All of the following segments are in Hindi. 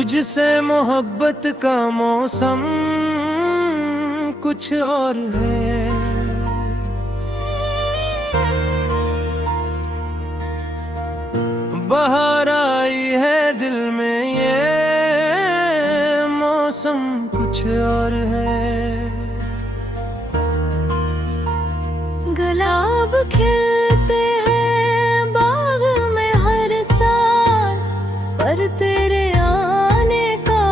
तुझसे मोहब्बत का मौसम कुछ और है। बहार आई है दिल में, ये मौसम कुछ और है। गुलाब खिलते हैं बाग में हर साल, पर तेरे आने का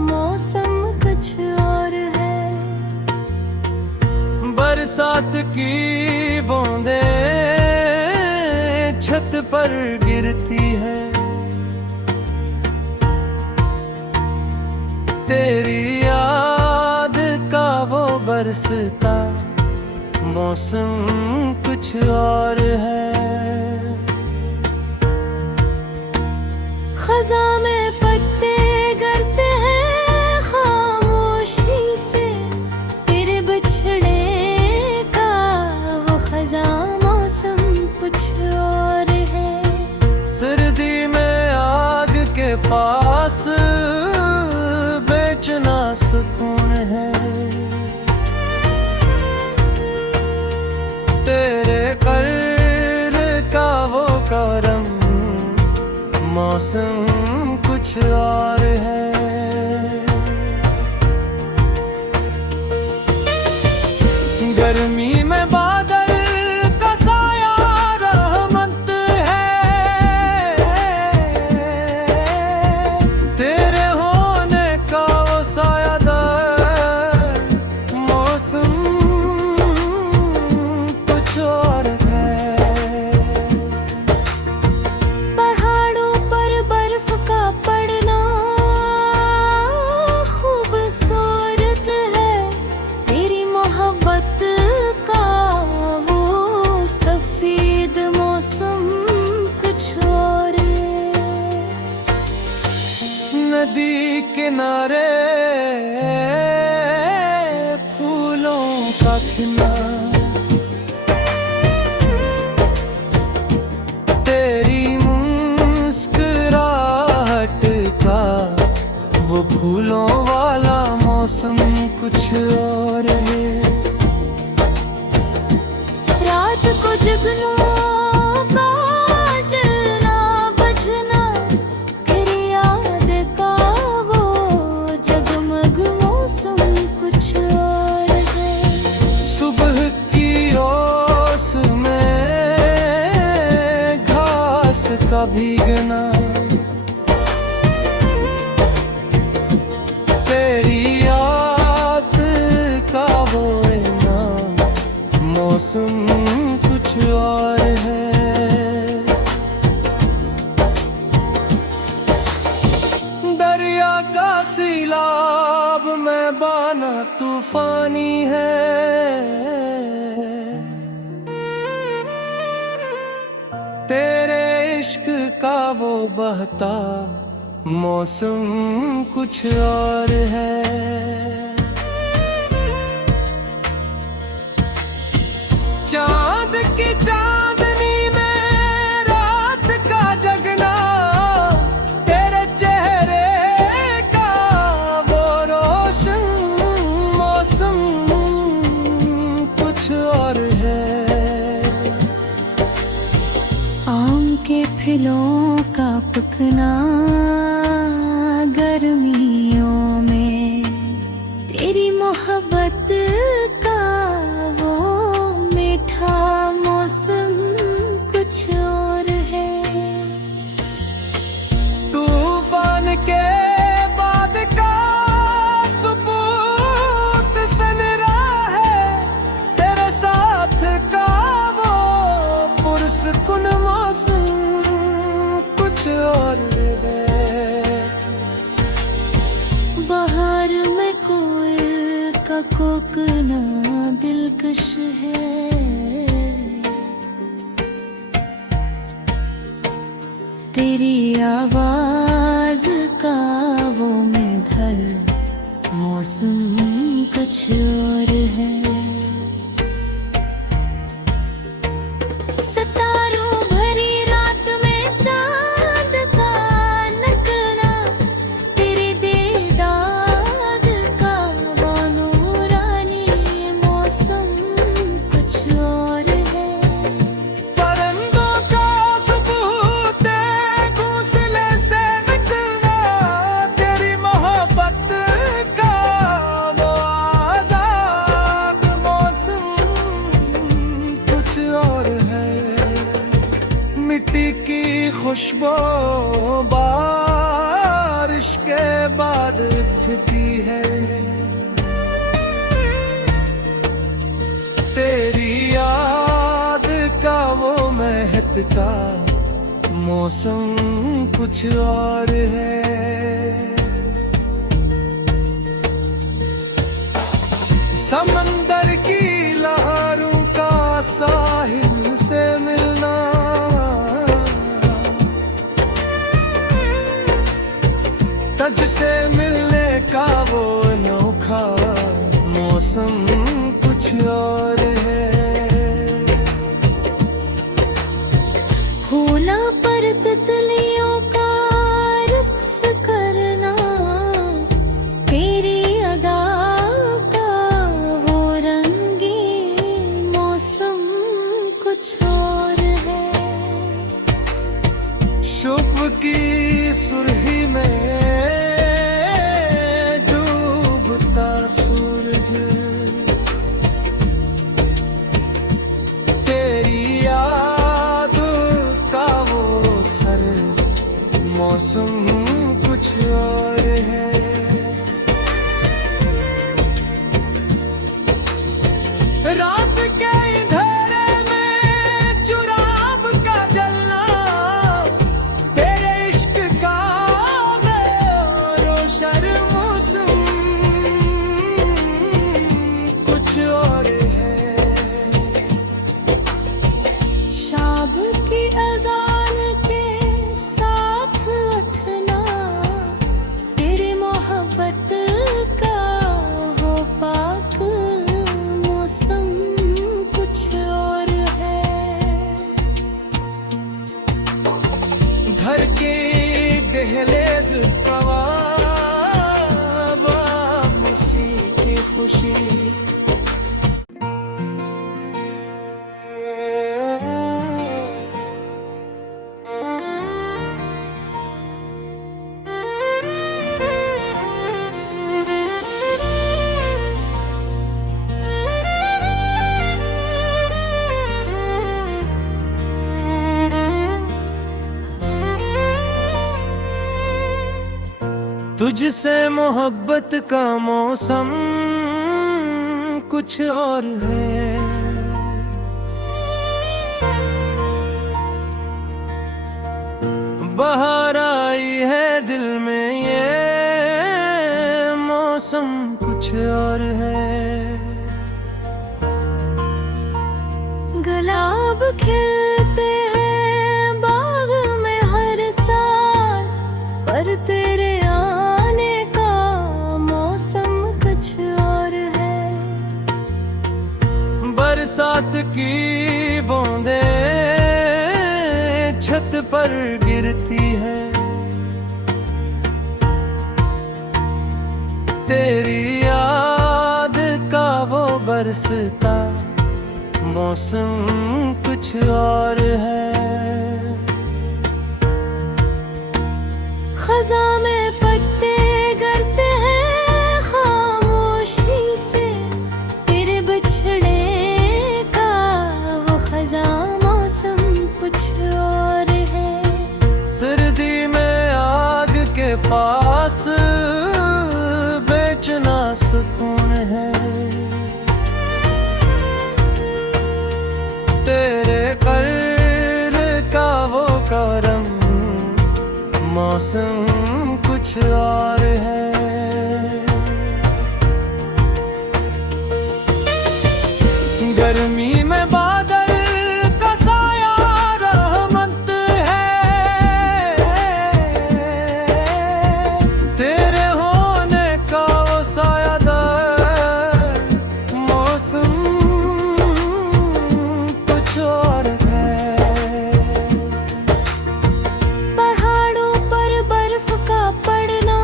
मौसम कुछ और है। बरसात की बूंदें छत पर गिरती है, तेरी याद का वो बरसता मौसम कुछ और है। खज़ां में पत्ते गिरते हैं खामोशी से, तेरे बिछड़े का वो खज़ां मौसम कुछ और है। सर्दी में आग के पास बेचना सुकून है, तेरे कर्ज का वो करम मौसम कुछ और है। गर्मी में बादल का साया रहमत है, तेरे होने का वो सायादार मौसम कुछ और है। पहाड़ों पर बर्फ का पड़ना खूबसूरत है, तेरी मोहब्बत का वो सफेद मौसम कुछ और है। नदी किनारे फूलों का खिलना, तेरी मुस्कुराहट का वो फूलों वाला मौसम कुछ और है। रात को जुगनुओं का जलना बजना, तेरी याद का वो जगमग मौसम कुछ और है। सुबह की ओस में घास का भीगना, तेरी याद का वो इनाम मौसम कुछ और है। दरिया का सैलाब में बाना तूफानी है, तेरे इश्क का वो बहता मौसम कुछ और है। चांद की चांदनी में रात का जगना, तेरे चेहरे का वो रोशन मौसम कुछ और है। आम के फलों का पकना गर्मियों में, तेरी मोहब्बत का वो मीठा मौसम कुछ और है। तूफान के बाद का सुकूत सनरा है, तेरे साथ का वो पुरसुकून मौसम कुछ और है। बहार में कोयल का कोकना दिलकश है, तेरी आवाज का वो मधुर मौसम कुछ और है। सितारों भरी रात में चांद का नकला, खुशबू बारिश के बाद उठती है। तेरी याद का वो महकता मौसम कुछ और है। समंदर की लहरों का साहिल से मिलना, तुझसे मिलने का वो अनोखा मौसम कुछ और है। फूला पर तितलियों का रक्स करना, तेरी अदा का वो रंगीन मौसम कुछ और है। शुभ की सुर्खी में डूबता सूरज, तेरी याद का वो सर मौसम कुछ और है। रात के अंधेरे में चुराब का जलना, तेरे इश्क का रोशन मौसम कुछ और है। शाब की अजान के साथ उठना, तेरी मोहब्बत का वो पाक मौसम कुछ और है। घर के दहलीज मुसी की खुशी, तुझसे मोहब्बत का मौसम कुछ और है। बहार आई है दिल में ये मौसम कुछ और है। गुलाब खिलते हैं बाग में हर साल, पर तेरे आने का मौसम कुछ और है। बरसात की बूंदें छत पर गिरती है, तेरी याद का वो बरसता मौसम कुछ और है। खज़ा में पत्ते गिरते हैं खामोशी से, तेरे बिछड़े का वो खज़ा मौसम कुछ और है। सर्दी में आग के पास बेचना सुकून है, तेरे कर्ज का वो करम मौसम कुछ और है। गर्मी में बादल का साया रहमत है, तेरे होने का वो सायादार मौसम कुछ और है। पहाड़ों पर बर्फ का पड़ना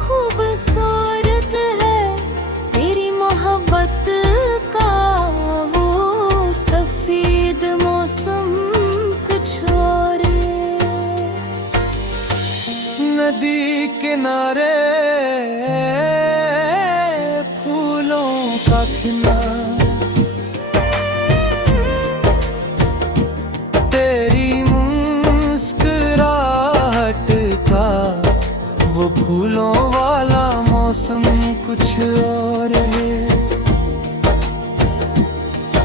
खूबसूरत है, तेरी मोहब्बत का वो सफेद मौसम कुछ और है। नदी किनारे फूलों का खिलना, तेरी फूलों वाला मौसम कुछ और है।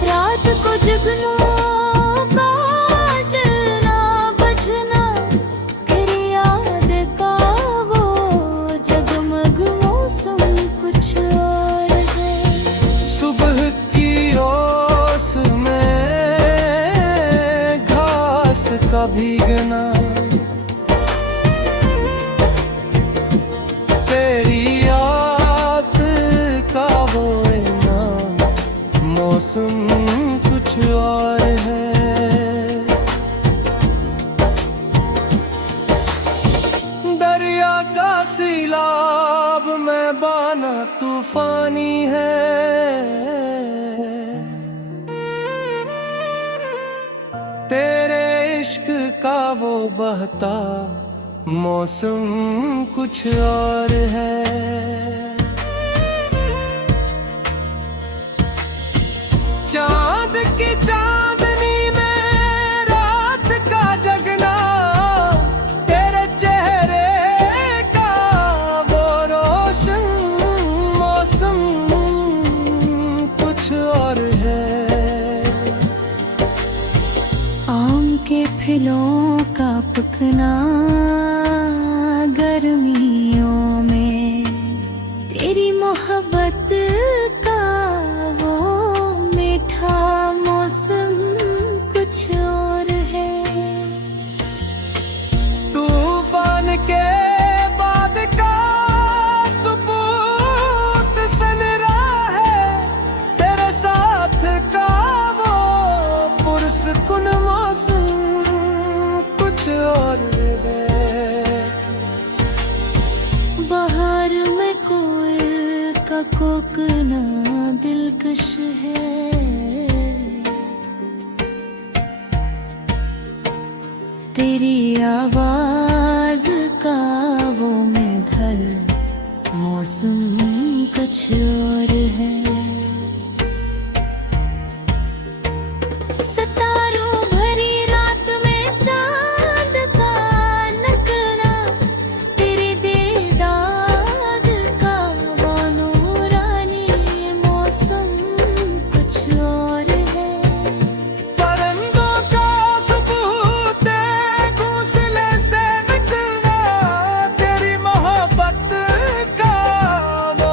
रात को जुगनों का जलना बजना, तेरी याद का वो जगमग मौसम कुछ और है। सुबह की ओस में घास का भीगना, तेरी याद का वो ना मौसम कुछ और है। दरिया का सैलाब में बाना तूफानी है, तेरे इश्क का वो बहता मौसम कुछ और है। चांद की चांदनी में रात का जगना, तेरे चेहरे का वो रोशन मौसम कुछ और है। आम के फलों का पकना गर्मियों में, तेरी मोहब्बत का वो मीठा मौसम कुछ और है। तूफान के बाद का सुकून सनरा है, तेरे साथ का वो पुरसुकून मौसम कुछ और है। बाहर में कोयल का कोकना दिलकश है, तेरी आवाज का वो मधुर मौसम कुछ और है। सितारों भरी रात में चांद का नकला, तेरे दीदार का वो नूरानी मौसम कुछ और है। परिंदों का सुबह घोंसले से निकलना, तेरी मोहब्बत का वो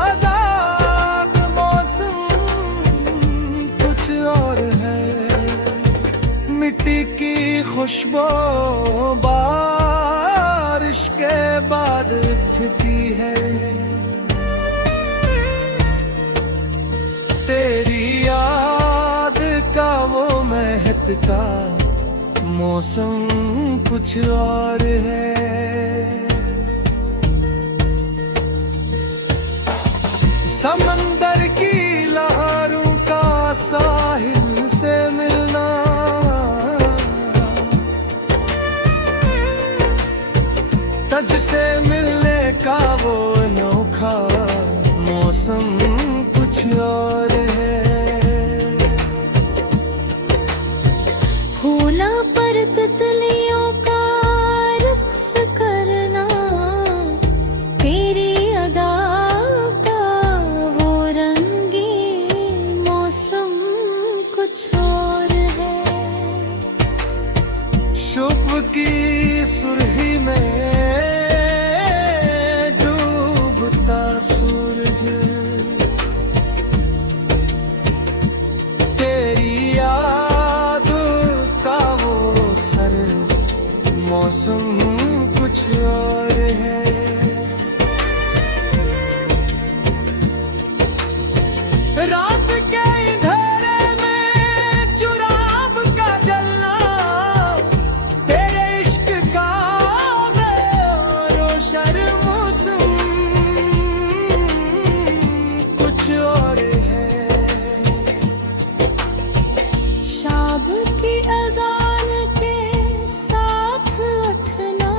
आजाद मौसम कुछ और है। मिट्टी की खुशबू बारिश के बाद उठती है, तेरी याद का वो महकता मौसम कुछ और है। समंदर की लहरों का साहिल से मिलना, तुझसे मिलने का वो अनोखा मौसम कुछ और है। फूला पर तितलियों का रक्स करना, तेरी अदा का वो रंगी मौसम कुछ और है। शुभ की सुर्खी में डूबता सूरज, तेरी याद का वो सर मौसम कुछ और है। रात के अंधेरे में चुराब का जलना, तेरे इश्क का रोशन मौसम कुछ और है। शाब की अजान के साथ उठना,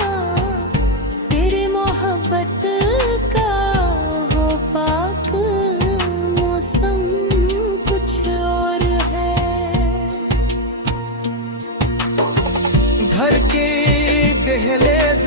तेरी मोहब्बत का वो पाक मौसम कुछ और है। घर के दहलीज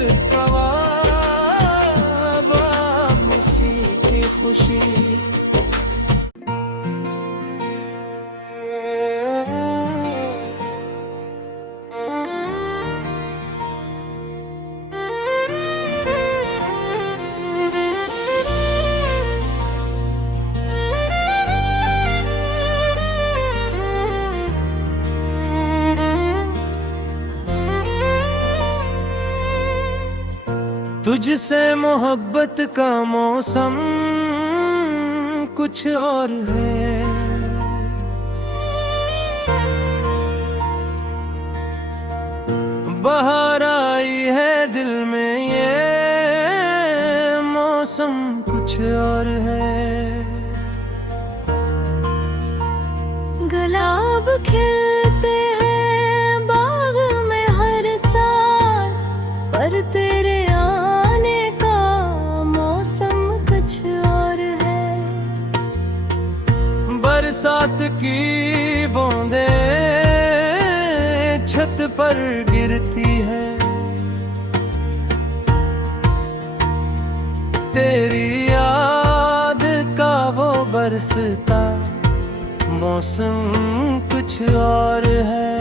तुझसे मोहब्बत का मौसम कुछ और है। बहार आई है दिल में, ये मौसम कुछ और है। गुलाब खिलते हैं बाग में हर साल, पर तेरे आने का मौसम कुछ और है। बरसात की बूंदें छत पर गिरती है, तेरी याद का वो बरसता मौसम कुछ और है।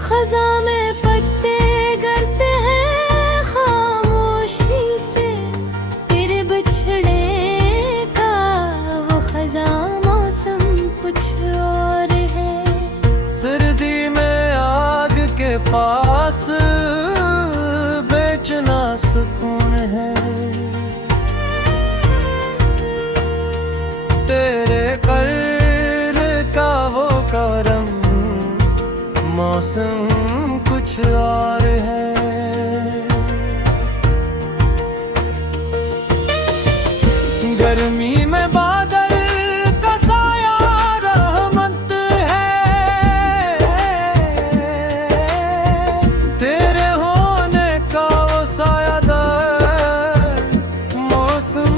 खज़ा में पत्ते गिरते हैं खामोशी से, तेरे बिछड़े का वो खज़ा मौसम कुछ और है। सर्दी में आग के पास बेचना सुकून है, तेरे कर्ज का वो करम मौसम कुछ और है। गर्मी में बादल का साया रहमत है, तेरे होने का वो सायादार मौसम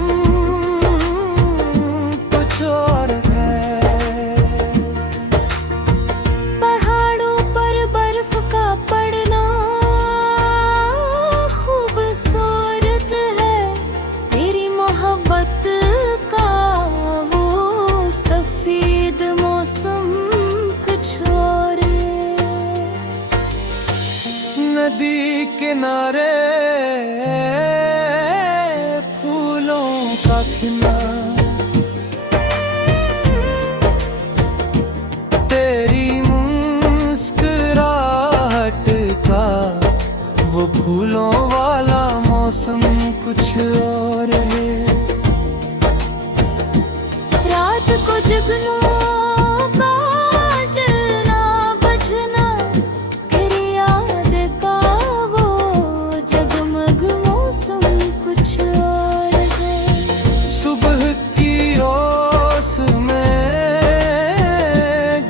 कुछ और है। पहाड़ों पर बर्फ का पड़ना खूबसूरत है, तेरी मोहब्बत का वो सफेद मौसम कुछ और है। नदी किनारे फूलों का खिला, तेरी मुस्कुराहट का वो फूलों वाला मौसम कुछ और है। रात को जुगनुओं का जलना बजना, तेरी याद का वो जगमग मौसम कुछ और है। सुबह की ओस में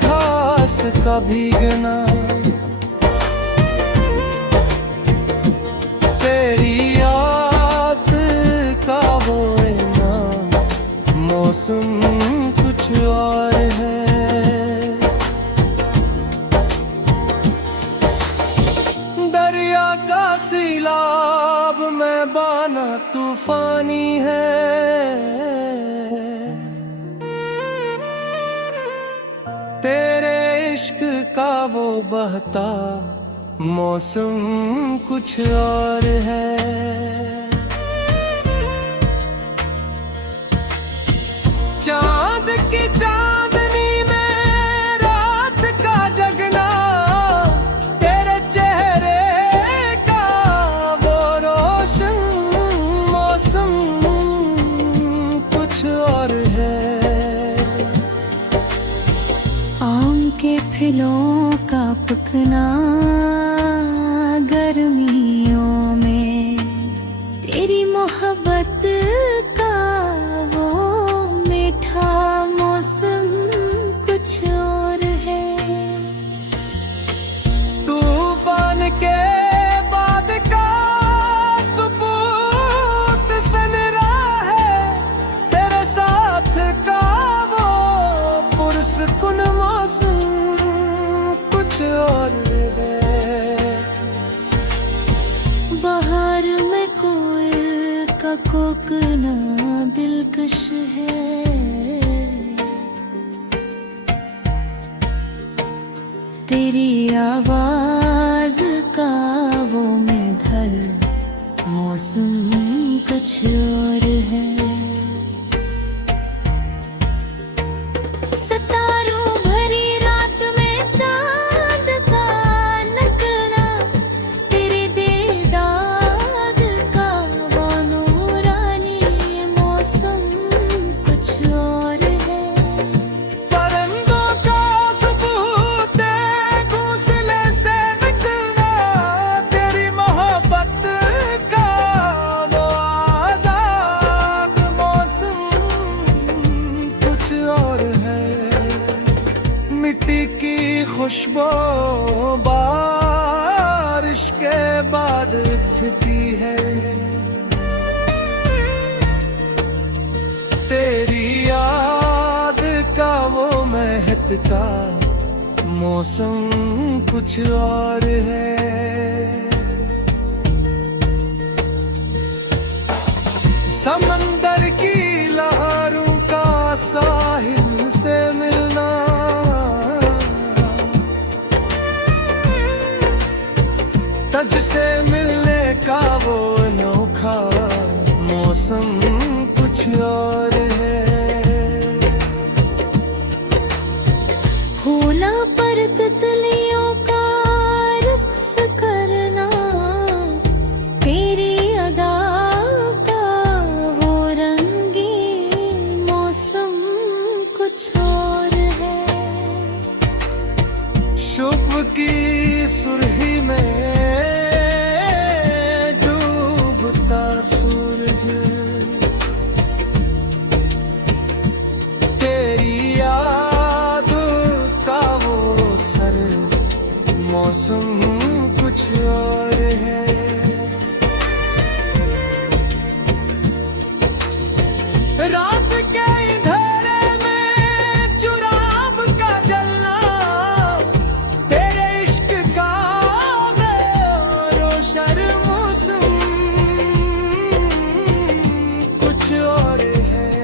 घास का भीगना, तेरी याद का वो मौसम कुछ और है। दरिया का सैलाब में बाना तूफानी है, तेरे इश्क का वो बहता मौसम कुछ और है। चांद की चांदनी में रात का जगना, तेरे चेहरे का वो रोशन मौसम कुछ और है। आम के फलों का पकना गर्मियों में, तेरी मोहब्बत का वो मीठा मौसम कुछ और है। तूफान के बाद का सुकून सनरा है, तेरे साथ का वो पुरसुकून मौसम कुछ और है। खुशबू बारिश के बाद उठती है। तेरी याद का वो महकता मौसम कुछ और है। समंदर की लहरों का साहिल से मिलना, तुझसे मिलने का वो अनोखा मौसम कुछ और है। फूला पर तितलियों का रक्स करना, तेरी अदा का वो रंगीन मौसम कुछ और है। शुभ की सुर्खी में डूबता सूरज, तेरी याद का वो सर मौसम कुछ और है। रात के अंधेरे में चुराब का जलना, तेरे इश्क का रोशन मौसम कुछ और है।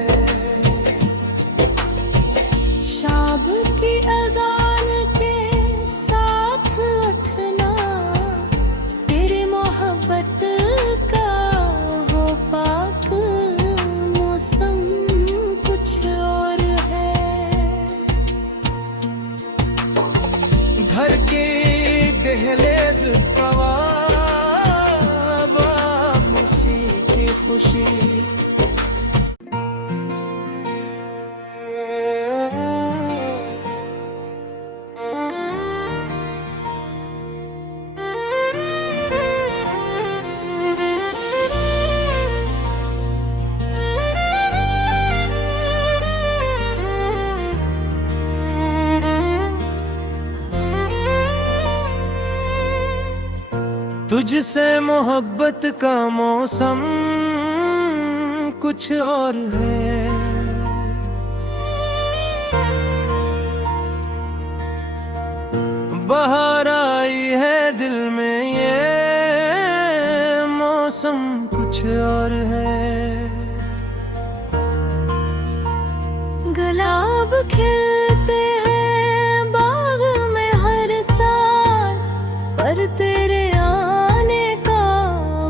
शाब की अदान के साथ उठना, तेरे मोहब्बत का वो पाक मौसम कुछ और है। घर के दहलीज मुसी की खुशी, तुझसे मोहब्बत का मौसम कुछ और है। बहार आई है दिल में ये मौसम कुछ और है। गुलाब खिलते हैं बाग में हर साल, पर तेरे आने का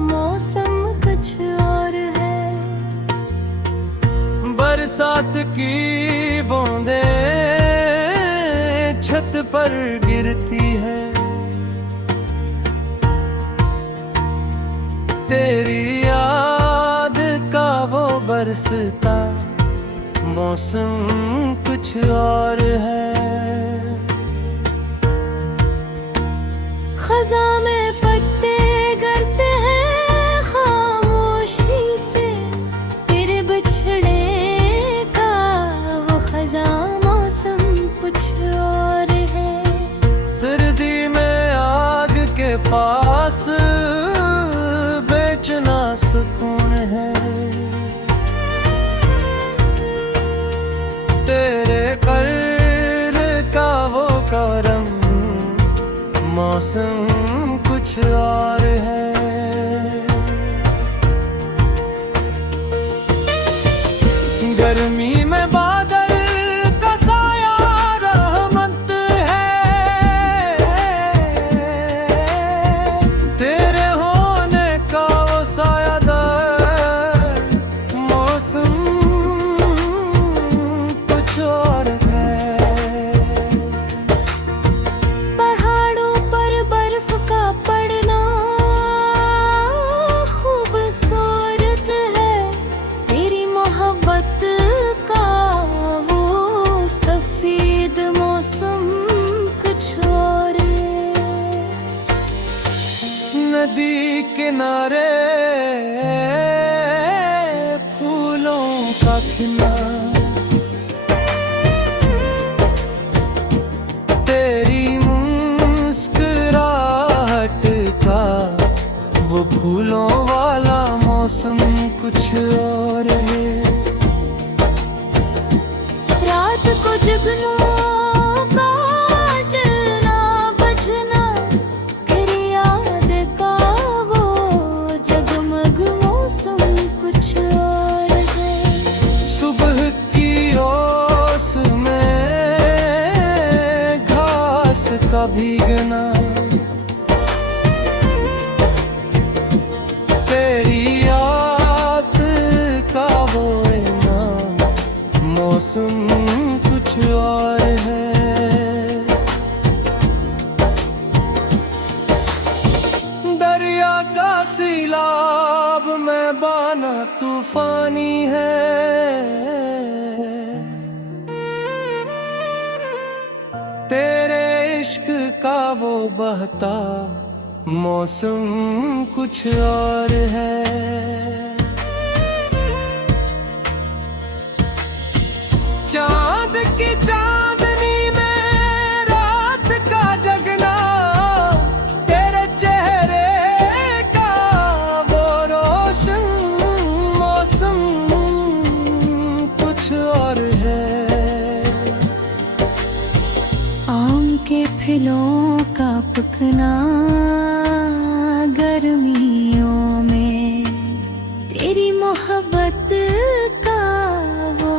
मौसम कुछ और है। बरसात की बूंदें छत पर गिरती है, तेरी याद का वो बरसता मौसम कुछ और है। खज़ा में पत्ते गिरते हैं खामोशी से, तेरे बिछड़े का वो खज़ा मौसम कुछ और है। सर्दी में आग के पास बेचना सुकून है, तेरे कर्ज का वो करम मौसम कुछ और है। गर्मी में बादल का साया रहमत है, तेरे होने का वो सायादार मौसम कुछ और है। पहाड़ों पर बर्फ का पड़ना खूबसूरत है, तेरी मोहब्बत का वो सफेद मौसम कुछ और है। नदी किनारे फूलों का खिला, तेरी फूलों वाला मौसम कुछ और है। रात को जुगनुओं का जलना बजना, तेरी याद का वो जगमग मौसम कुछ और है। सुबह की ओस में घास का भीगना, तेरी याद का वो इनाम मौसम कुछ और है। दरिया का सैलाब में बाना तूफानी है, तेरे इश्क का वो बहता मौसम कुछ और है। चांद की चांदनी में रात का जगना, तेरे चेहरे का वो रोशन मौसम कुछ और है। आम के फलों का पकना गर्मियों में, तेरी मोहब्बत का वो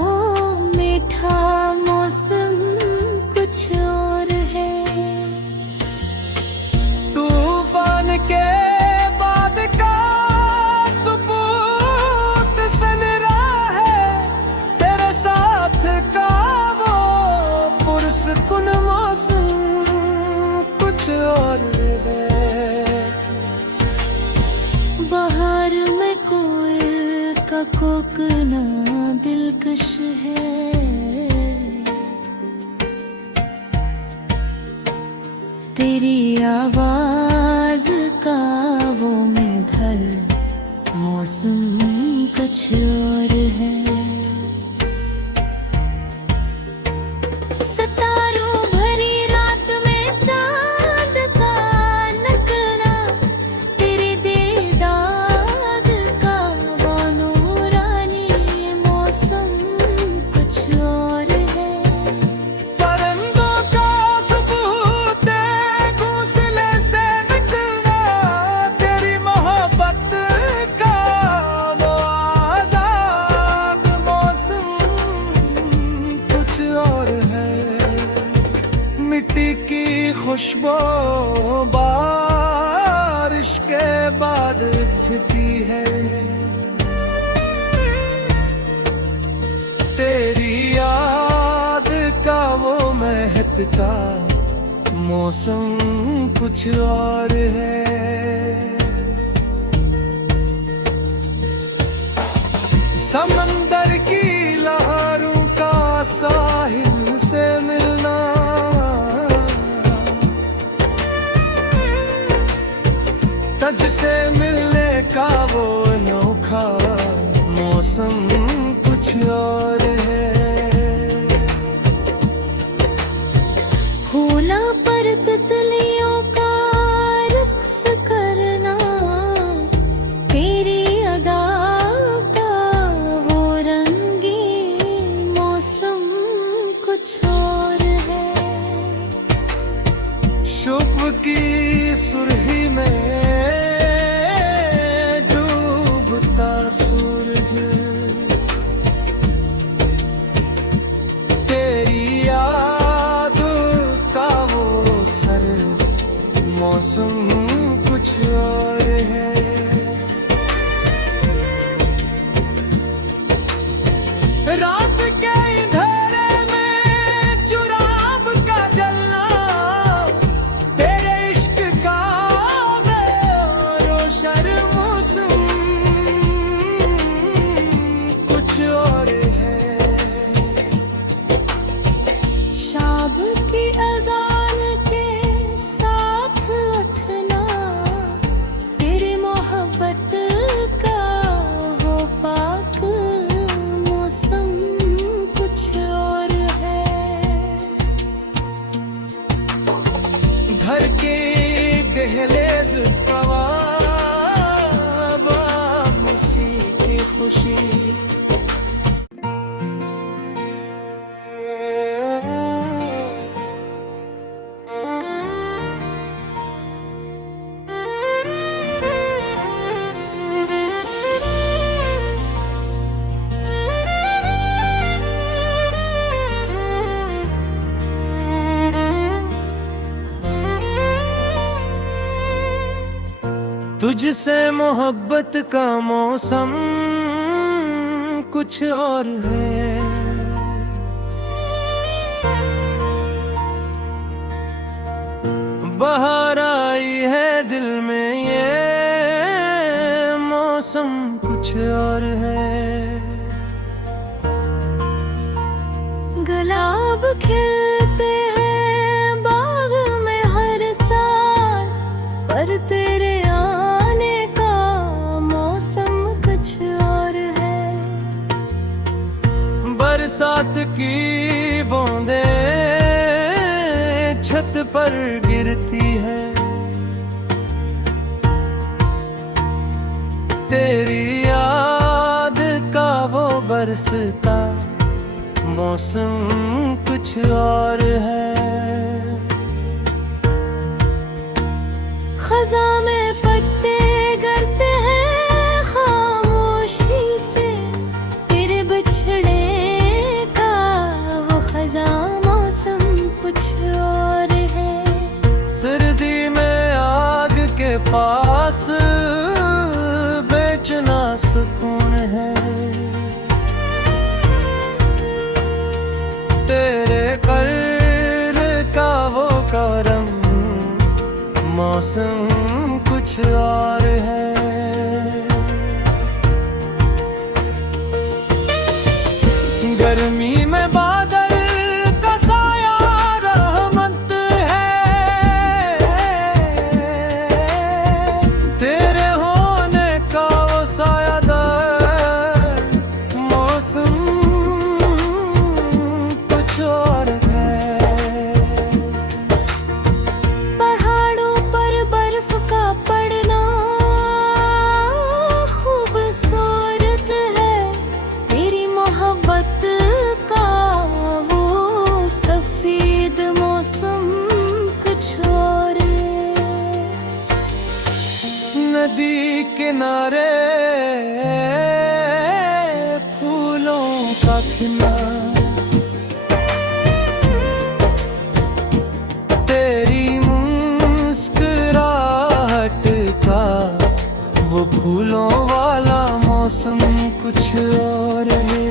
मीठा मौसम कुछ और है। तूफान के बाद का सुकून सनरा है, तेरे साथ का वो पुरसुकून मौसम कुछ और है। बाहर में कोयल का कोकना दिलकश है, तेरी आवाज का वो मधुर मौसम कुछ और है। सितारों भरी रात में चांद का निकलना, तेरे दीदार का वो नूरानी मौसम कुछ और है। परिंदों का सुबह घोंसले से निकलना, तेरी मोहब्बत का वो आजाद मौसम कुछ और है। मिट्टी की खुशबू बारिश के बाद उठती है, तेरी याद का वो महकता मौसम कुछ और है। समंदर की लहरों का साहिल से मिलना, तुझसे मिलने का वो अनोखा मौसम कुछ और है। फूला पर तितलियों का रक्स करना, तेरी अदा का वो रंगी मौसम कुछ और है। शुभ की सुर्खी में डूबता सूरज, तुझसे मोहब्बत का मौसम कुछ और है। बहार आई है दिल में, ये मौसम कुछ और है। गुलाब खिलते हैं बाग में हर साल, पर तेरे आने का मौसम कुछ और है। बरसात की बूंदें छत पर गिरती है, तेरी याद का वो बरसता मौसम कुछ और है। खज़ां में पत्ते गिरते हैं खामोशी से, तेरे बिछड़े का वो खज़ां मौसम कुछ और है। सर्दी में आग के पास बेचना सुकून है, तेरे कर्ज का वो करम मौसम कुछ और है। गर्मी में बादल का साया रहमत है, तेरे होने का वो सायादार मौसम कुछ और है। पहाड़ों पर बर्फ का पड़ना खूबसूरत है, तेरी मोहब्बत का वो सफेद मौसम कुछ और है। नदी किनारे फूलों का खिला, तेरी मुस्कुराहट का वो फूलों वाला मौसम कुछ और है।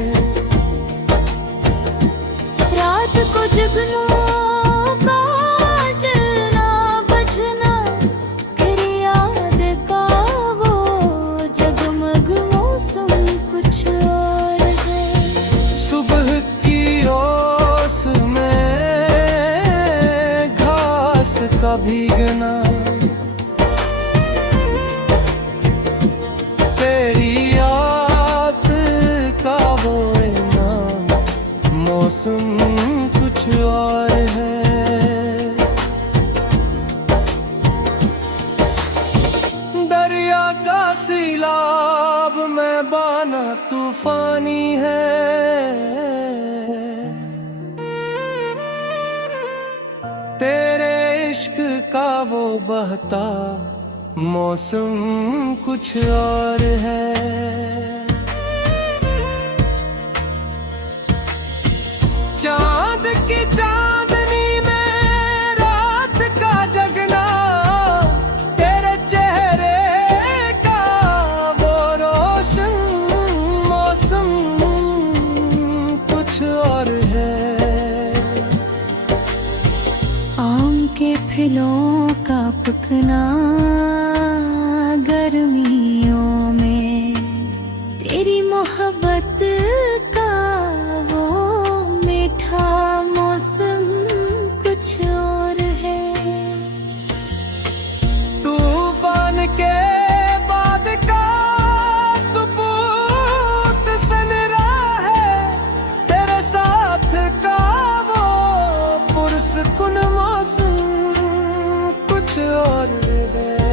रात को जुगनुओं का जलना बजना, तेरी याद का वो जगमग मौसम कुछ और है। सुबह की ओस में घास का भीगना, तेरी याद का वो इनाम मौसम कुछ और है। दरिया का सैलाब में बाना तूफानी है, तेरे इश्क का वो बहता मौसम कुछ और है। चांद की चांदनी में रात का जगना, तेरे चेहरे का वो रोशन मौसम कुछ और है। आम के फलों का पकना गर्मियों में, तेरी मोहब्बत का वो मीठा मौसम कुछ और है। तूफान के बाद का सुकून सनरा है, तेरे साथ का वो पुरसुकून मौसम कुछ और है।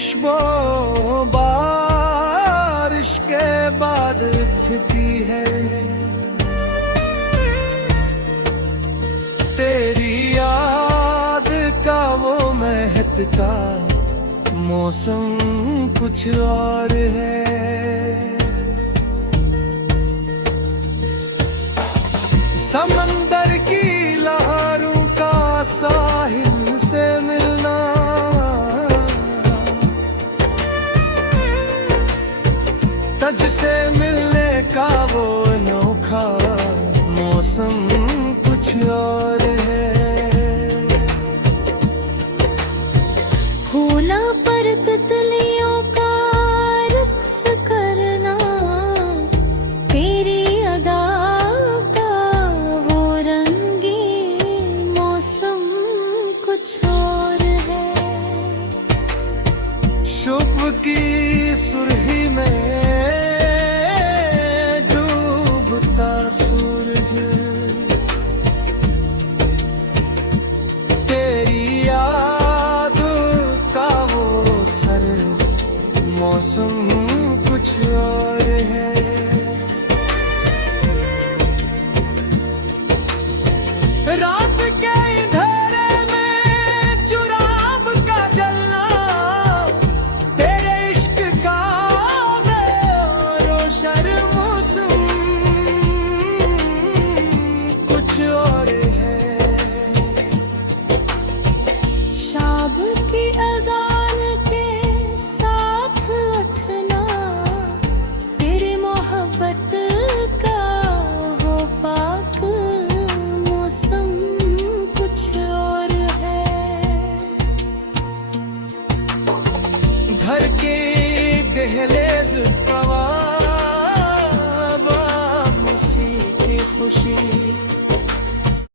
खुशबू बारिश के बाद उठती है। तेरी याद का वो महकता मौसम कुछ और है। समंदर की लहरों का साहिल से मिलना, तुझसे मिलने का वो अनोखा मौसम कुछ और है। फूला पर तितलियों का रक्स करना, तेरी अदा का वो रंगी मौसम कुछ और है। शुभ की सुर्खी में डूबता सूरज, तेरी याद का वो सर मौसम कुछ और है। रात के अंधेरे में चुराब का जलना, तेरे इश्क का रोशन मौसम कुछ और